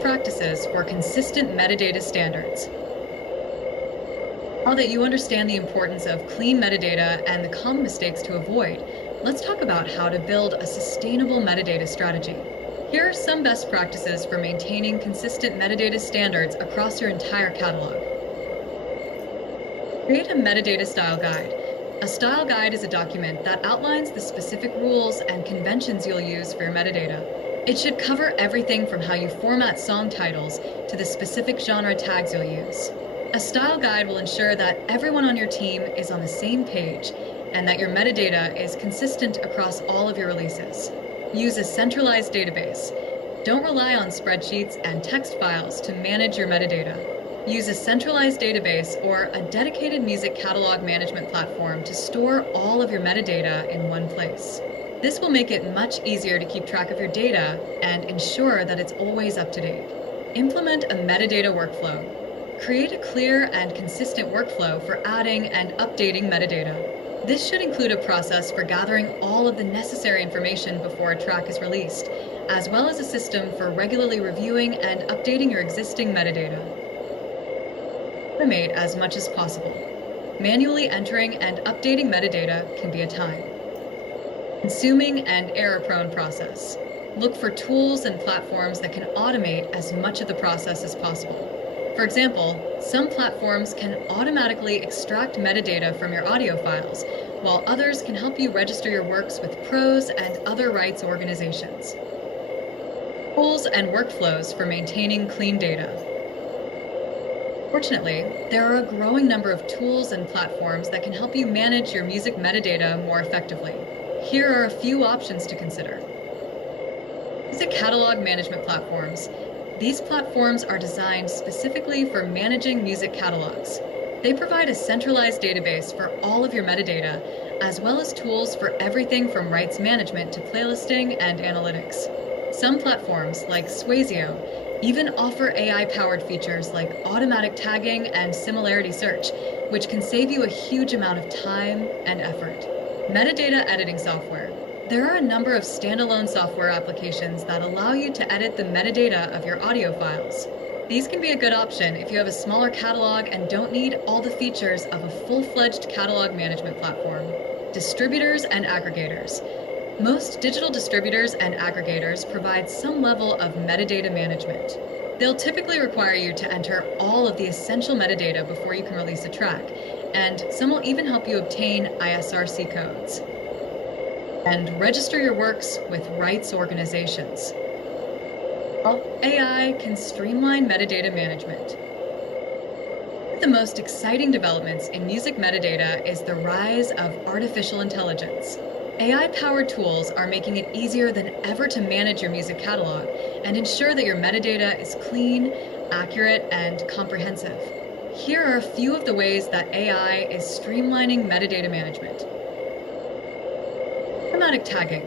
best practices for consistent metadata standards. Now that you understand the importance of clean metadata and the common mistakes to avoid, let's talk about how to build a sustainable metadata strategy. Here are some best practices for maintaining consistent metadata standards across your entire catalog. Create a metadata style guide. A style guide is a document that outlines the specific rules and conventions you'll use for your metadata. It should cover everything from how you format song titles to the specific genre tags you'll use. A style guide will ensure that everyone on your team is on the same page and that your metadata is consistent across all of your releases. Use a centralized database. Don't rely on spreadsheets and text files to manage your metadata. Use a centralized database or a dedicated music catalog management platform to store all of your metadata in one place. This will make it much easier to keep track of your data and ensure that it's always up to date. Implement a metadata workflow. Create a clear and consistent workflow for adding and updating metadata. This should include a process for gathering all of the necessary information before a track is released, as well as a system for regularly reviewing and updating your existing metadata. Automate as much as possible. Manually entering and updating metadata can be a time-consuming and error-prone process. Look for tools and platforms that can automate as much of the process as possible. For example, some platforms can automatically extract metadata from your audio files, while others can help you register your works with pros and other rights organizations. Tools and workflows for maintaining clean data. Fortunately, there are a growing number of tools and platforms that can help you manage your music metadata more effectively. Here are a few options to consider. Music catalog management platforms. These platforms are designed specifically for managing music catalogs. They provide a centralized database for all of your metadata, as well as tools for everything from rights management to playlisting and analytics. Some platforms, like Swayzio, even offer AI-powered features like automatic tagging and similarity search, which can save you a huge amount of time and effort. Metadata editing software. There are a number of standalone software applications that allow you to edit the metadata of your audio files. These can be a good option if you have a smaller catalog and don't need all the features of a full-fledged catalog management platform. Distributors and aggregators. Most digital distributors and aggregators provide some level of metadata management. They'll typically require you to enter all of the essential metadata before you can release a track, and some will even help you obtain ISRC codes. And register your works with rights organizations. AI can streamline metadata management. One of the most exciting developments in music metadata is the rise of artificial intelligence. AI-powered tools are making it easier than ever to manage your music catalog and ensure that your metadata is clean, accurate, and comprehensive. Here are a few of the ways that AI is streamlining metadata management. Automatic tagging.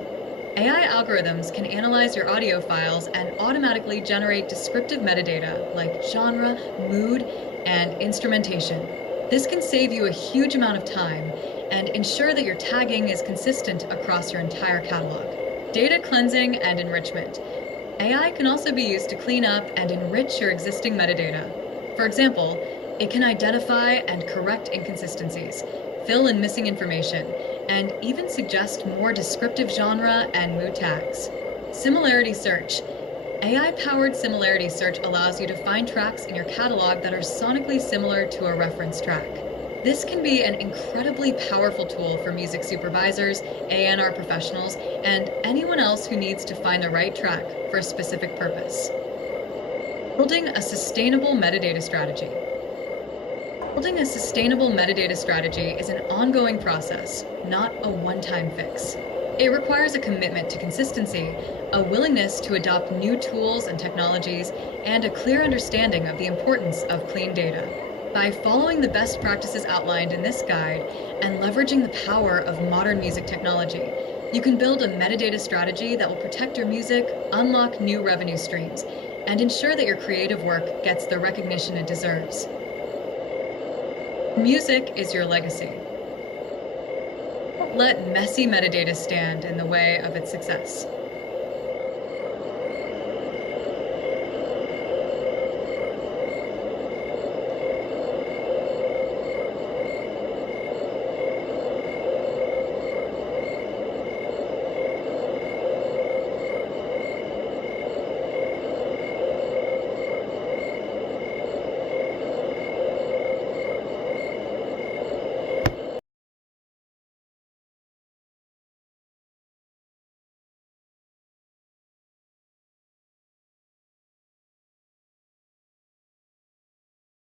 AI algorithms can analyze your audio files and automatically generate descriptive metadata like genre, mood, and instrumentation. This can save you a huge amount of time and ensure that your tagging is consistent across your entire catalog. Data cleansing and enrichment. AI can also be used to clean up and enrich your existing metadata. For example, it can identify and correct inconsistencies, fill in missing information, and even suggest more descriptive genre and mood tags. Similarity search. AI-powered similarity search allows you to find tracks in your catalog that are sonically similar to a reference track. This can be an incredibly powerful tool for music supervisors, A&R professionals, and anyone else who needs to find the right track for a specific purpose. Building a sustainable metadata strategy. Building a sustainable metadata strategy is an ongoing process, not a one-time fix. It requires a commitment to consistency, a willingness to adopt new tools and technologies, and a clear understanding of the importance of clean data. By following the best practices outlined in this guide and leveraging the power of modern music technology, you can build a metadata strategy that will protect your music, unlock new revenue streams, and ensure that your creative work gets the recognition it deserves. Music is your legacy. Don't let messy metadata stand in the way of its success.